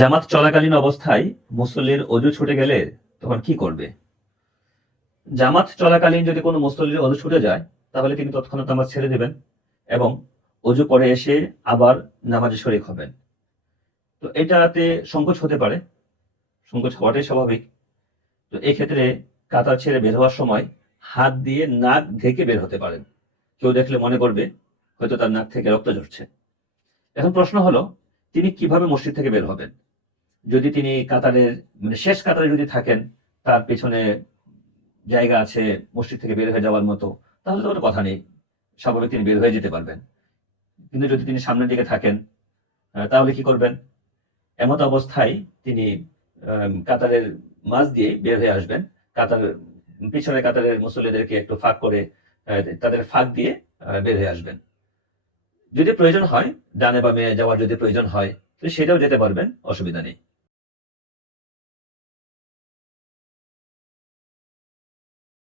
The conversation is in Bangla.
জামাত চলাকালীন অবস্থায় মুসল্লির অজু ছুটে গেলে তখন কি করবে? জামাত চলাকালীন যদি কোনো মুসল্লির অজু ছুটে যায় তাহলে তিনি তৎক্ষণাৎ নামাজ ছেড়ে দেবেন এবং অজু করে এসে আবার নামাজে শরীক হবেন। তো এটাতে সংকোচ হতে পারে, সংকোচ হওয়াটাই স্বাভাবিক। তো এক্ষেত্রে কাতার ছেড়ে বের হওয়ার সময় হাত দিয়ে নাক ঢেকে বের হতে পারেন। কেউ দেখলে মনে করবে হয়তো তার নাক থেকে রক্ত ঝরছে। এখন প্রশ্ন হলো, তিনি কিভাবে মসজিদ থেকে বের হবেন? যদি তিনি কাতারের শেষ কাতারে যদি থাকেন, তার পেছনে জায়গা আছে মসজিদ থেকে বের হয়ে যাওয়ার মতো, তাহলে তো কোনো কথা নেই, স্বাভাবিক তিনি বের হয়ে যেতে পারবেন। কিন্তু যদি তিনি সামনের দিকে থাকেন, তাহলে কি করবেন? এমত অবস্থায় তিনি কাতারের মাঝ দিয়ে বের হয়ে আসবেন। কাতার পিছনে কাতারের মুসল্লিদেরকে একটু ফাঁক করে তাদের ফাঁক দিয়ে বের হয়ে আসবেন। যদি প্রয়োজন হয়, ডানে বামে যাওয়ার যদি প্রয়োজন হয়, তো সেটাও যেতে পারবেন, অসুবিধা নেই।